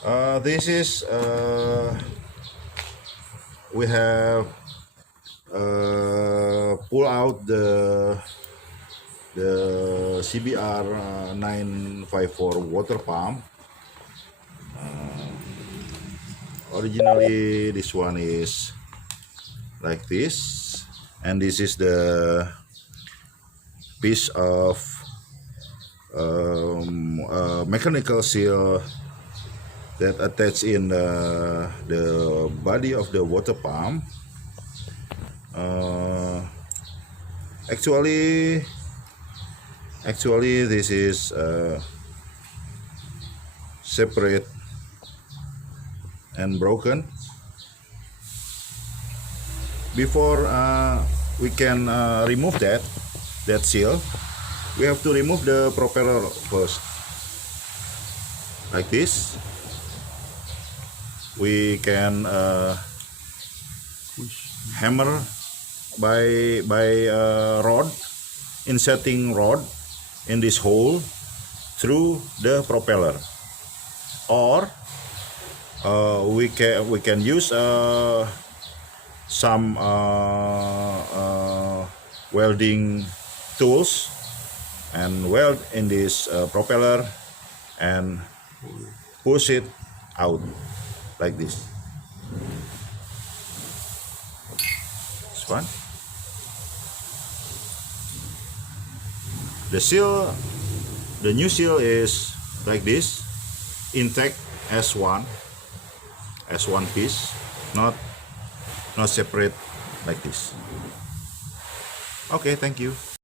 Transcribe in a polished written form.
This is we have pull out the CBR 954 water pump. Originally this one is like this, and this is the piece of mechanical seal that attach in the body of the water pump. Actually this is separate and broken. Before we can remove that seal, we have to remove the propeller first, like this. We can hammer by rod, inserting rod in this hole through the propeller, or we can use some welding tools and weld in this propeller and push it out like this. This one. The seal, the new seal is like this, intact as one piece, not separate like this. Okay, thank you.